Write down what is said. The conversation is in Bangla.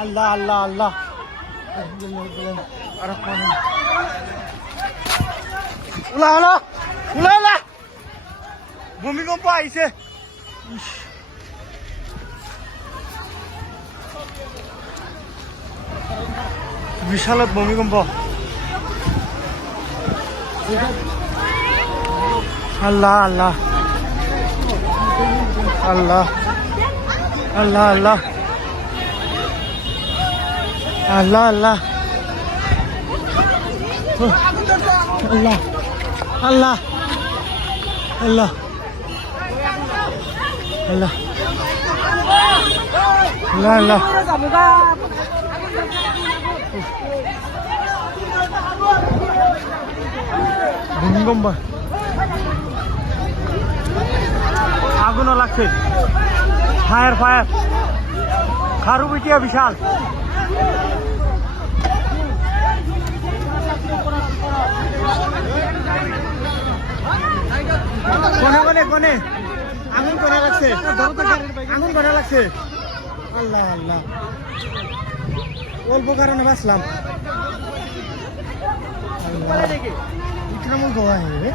আল্লাহ আল্লাহ আল্লাহ উলা উলা উলা উলা ভূমিকম্প আইছে বিশাল ভূমিকম্প আল্লাহ আল্লাহ আল্লাহ আল্লাহ আল্লাহ আল্লাহ আল্লাহ আল্লাহ আল্লাহ আল্লাহ আল্লাহ আল্লাহ আল্লাহ ভূমিকম্প আগুনও লাগছে ফায়ার ফায়ার খারু পিটিয়া বিশাল কোনে কোনে কোনে আগুন কোনে লাগছে আগুন কোনে লাগছে আল্লাহ আল্লাহ অল্প কারণে বাঁচলাম ইকরামুল গোয়া হে